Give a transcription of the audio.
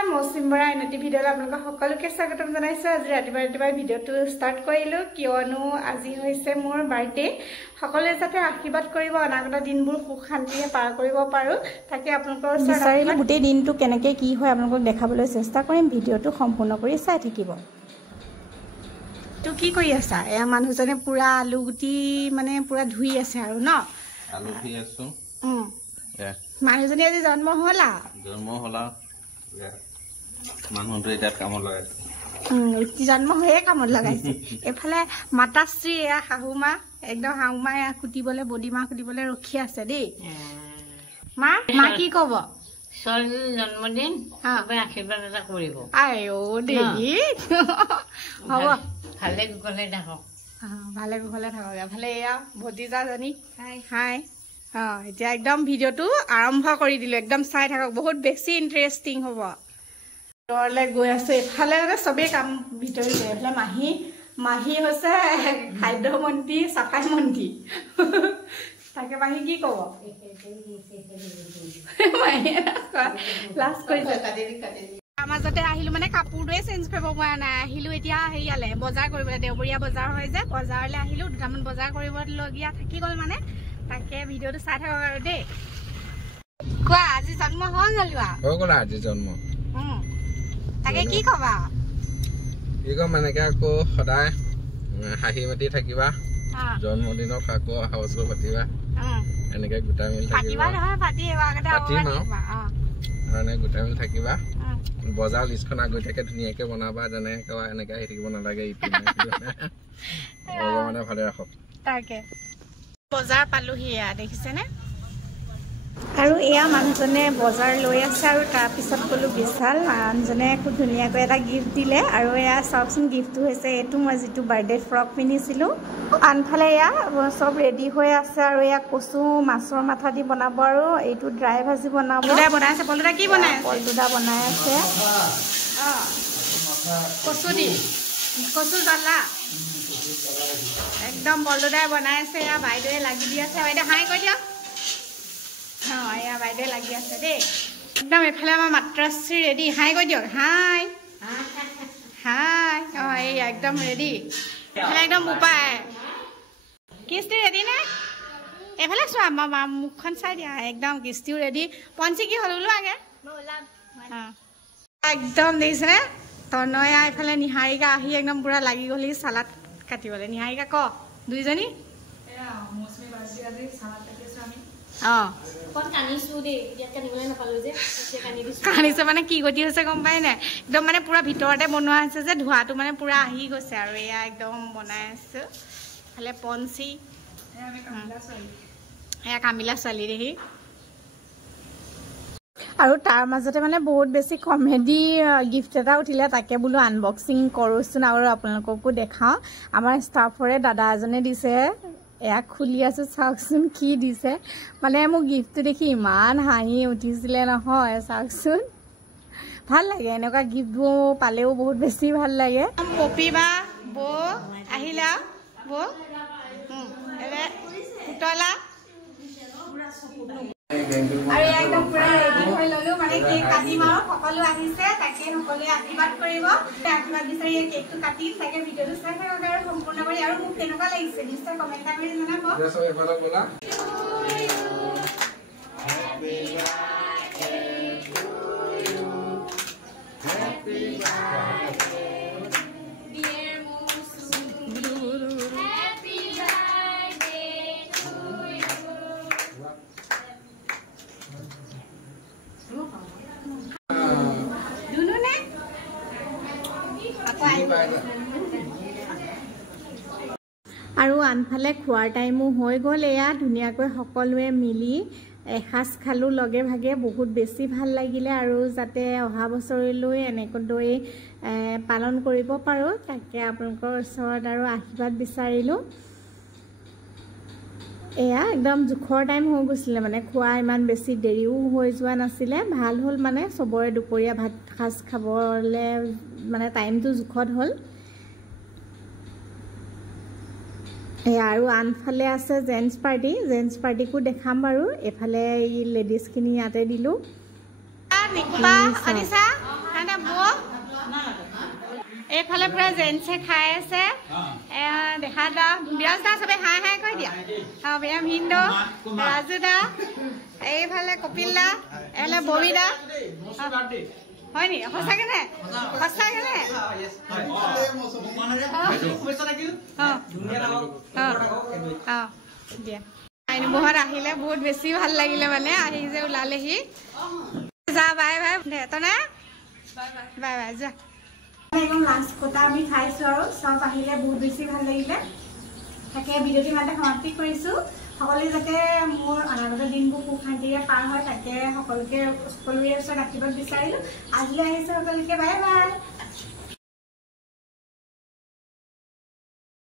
নমস্কাৰ মৌসুম বৰা এনটি ভিডিঅ'ত আপোনালোক সকলোকে স্বাগতম জনাইছো। আজি ৰাতিপুৱা ভিডিঅ'টো ষ্টাৰ্ট কৰিলো কিয়নো আজি হৈছে মোৰ বাৰ্থডে। সকলোৱে যাতে আশীৰ্বাদ কৰিব অনাগত দিনবোৰ সুখ শান্তিৰে পাৰ কৰিব পাৰো তাকে আপোনালোকৰ বিচাৰিলো। গোটেই দিনটো কেনেকৈ কি হয় আপোনালোকক দেখাবলৈ চেষ্টা কৰিম। ভিডিঅ'টো সম্পূৰ্ণ কৰি চাই থাকিব। তো কি কৰি আছা? এয়া মানুহজনে পুৰা আলু গুটি মানে পুৰা ধুই আছে আৰু ন আলু ধুই আছো। মানুহজনী আজি জন্ম হলা মানুহটো এতিয়া কামত লগাইছে। জন্ম হৈয়ে কামত লগাইছে। এফালে মাতাশ্ৰী এয়া শাহুমা একদম শাহুমা এয়া কুটিবলৈ বডিমাহ কুটিবলৈ ৰখি আছে দেই। মা মা কি কব? ছোৱালীৰ জন্মদিন আশীৰ্বাদ এটা কৰিব। আইও দেহি হ'ব ভালে কুশলে থাকক। ভালে কুশলে থাকক। এফালে এয়া ভতিজাজনী হাই এতিয়া একদম ভিডিঅ'টো আৰম্ভ কৰি দিলো। একদম চাই থাকক, বহুত বেছি ইণ্টাৰেষ্টিং হ'ব। ভিতৰলৈ গৈ আছো। এফালে মানে চবেই কাম ভিতৰি যায়। এফালে মাহী হৈছে খাদ্য মন্ত্ৰী চাফাই মন্ত্ৰী। তাকে মাহী কি কব? মাজতে আহিলো মানে কাপোৰটোৱে চেঞ্জ কৰিব পৰা নাই। আহিলো এতিয়া হেৰিয়ালে বজাৰ কৰিবলৈ, দেওবৰীয়া বজাৰ হয় যে বজাৰলৈ আহিলো। দুটামান বজাৰ কৰিবলগীয়া থাকি গ'ল মানে। তাকে ভিডিঅ'টো চাই থাকক আৰু দেই। কোৱা আজি জন্ম হ'ল জানো? হৈ গ'ল আজি জন্ম। তাকে কি কবা? কি কম এনেকে আকৌ সদায় হাঁহি মাতি থাকিবা। জন্মদিনত আকৌ অহা বছৰ পাতিবা। এনেকে গোটাই মিলি থাকিবা। মানে গোটাই মিলি থাকিবা। বজাৰ লিষ্টখন আগতীয়াকে ধুনীয়াকে বনাবা। যেনেকে এনেকে আহি থাকিব নালাগে। ভগৱানে ভালে ৰাখক। তাকে বজাৰ পালোহি এয়া দেখিছেনে? আৰু এয়া মানুহজনে বজাৰ লৈ আছে আৰু তাৰপিছত গ'লো বিশাল। মানুহজনে খুব ধুনীয়াকৈ এটা গিফ্ট দিলে আৰু এয়া চাওকচোন গিফ্টটো হৈছে এইটো মই যিটো বাৰ্থডে ফ্ৰক পিন্ধিছিলোঁ। আনফালে এয়া চব ৰেডি হৈ আছে আৰু এয়া কচু মাছৰ মাথা দি বনাব আৰু এইটো ড্ৰাই ভাজি বনাব। বনাইছে পলুদা কি বনাই? পলুদা বনাই আছে কচু দি কচু জ্বলা একদম বলদাই বনাই আছে। এয়া বাইদেৱে লাগি দি আছে। বাইদেউ হাই কৈ দিয়ক। এয়া বাইদেৱে লাগি আছে দেই একদম। এফালে আমাৰ মাত্ৰাশ্ৰী ৰেডি। হাই কৈ দিয়ক। হাই হাই এই একদম ৰেডি। এফালে একদম উপায় কিস্তি ৰেডি নে? এইফালে চোৱা আমাৰ মুখখন চাই দিয়া। একদম কিস্তিও ৰেডি। পঞ্চি কি হ'ল ওলো আগে একদম দেখিছেনে? তনয়া এইফালে নিহাৰিকা আহি একদম পুৰা লাগি গ'লি চালাড কাটিবলৈ। নিহাৰিকা ক দুইজনী কানিছে মানে কি গতি হৈছে গম পাই নাই? একদম মানে পুৰা ভিতৰতে বনোৱা হৈছে যে ধোঁৱাটো মানে পুৰা আহি গৈছে আৰু এয়া একদম বনাই আছো। ফালে পঞ্চি এয়া কামিলা ছোৱালী দেহি। আৰু তাৰ মাজতে মানে বহুত বেছি কমেডি গিফ্ট এটা উঠিলে। তাকে বোলো আনবক্সিং কৰোঁচোন আৰু আপোনালোককো দেখাওঁ। আমাৰ ষ্টাফৰে দাদা এজনে দিছে। এয়া খুলি আছো চাওকচোন কি দিছে। মানে মোক গিফ্টটো দেখি ইমান হাঁহি উঠিছিলে নহয়। চাওকচোন ভাল লাগে এনেকুৱা গিফ্টবোৰ পালেও বহুত বেছি ভাল লাগে। পপি বা বৌ আহিলা বৌ পুতলা আৰু একদম পুৰা ৰেডি হৈ ললো। মানে কেক কাটিম আৰু সকলো আহিছে। তাকে সকলোৱে আশীৰ্বাদ কৰিব। আশীৰ্বাদ বিচাৰি কেকটো কাটিম। তাকে ভিডিঅ'টো চাই থাকক আৰু সম্পূৰ্ণ কৰি। আৰু মোক কেনেকুৱা লাগিছে নিশ্চয় কমেণ্ট কৰি জনাব। আৰু আনফালে খোৱাৰ টাইমো হৈ গ'ল। এয়া ধুনীয়াকৈ সকলোৱে মিলি এসাঁজ খালোঁ লগে ভাগে। বহুত বেছি ভাল লাগিলে আৰু যাতে অহা বছৰলৈ এনেকৈ পালন কৰিব পাৰোঁ তাকে আপোনালোকৰ ওচৰত আৰু আশীৰ্বাদ বিচাৰিলোঁ। এয়া একদম জোখৰ টাইম হৈ গৈছিলে। মানে খোৱা ইমান বেছি দেৰিও হৈ যোৱা নাছিলে। ভাল হ'ল মানে চবৰে দুপৰীয়া ভাত সাজ খাবলৈ মানে টাইমটো জোখত হ'ল। আৰু আনফালে আছে জেন্টছ পাৰ্টিকো দেখাম বাৰু। এফালে এই লেডিজখিনি ইয়াতে দিলোঁ। এইফালে পুৰা জেন্টছে খাই আছে দেখা দা বিৰাজ দা চবে হাই হাই কৈ দিয়া বেয়াম হিন্দু ৰাজু দা এইফালে কপিল দা এইফালে ববি দা হয় নি সঁচাকে নে দিয়া বহুত আহিলে বহুত বেছি ভাল লাগিলে মানে আহি যে ওলালেহি যা বাই বাই তনে বাই বাই যা একদম লাষ্ট কটা আমি খাইছো আৰু সব আহিলে বহুত বেছি ভাল লাগিলে তাকে ভিডিঅ'টো ইমানতে সমাপ্তি কৰিছো সকলোৱে যাতে মোৰ অনাগত দিনবোৰ সুখ শান্তিৰে পাৰ হয় তাকে সকলোৰে ওচৰত ৰাখিব বিচাৰিলো আজিলৈ আহিছো সকলোকে বাই বাই